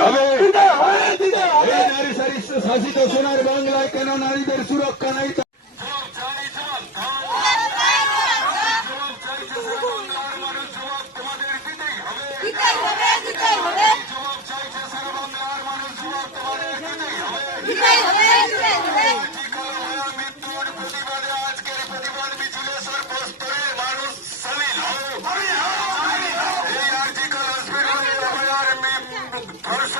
बङ्गलाई किन नारी सुरक्षा नै Carson.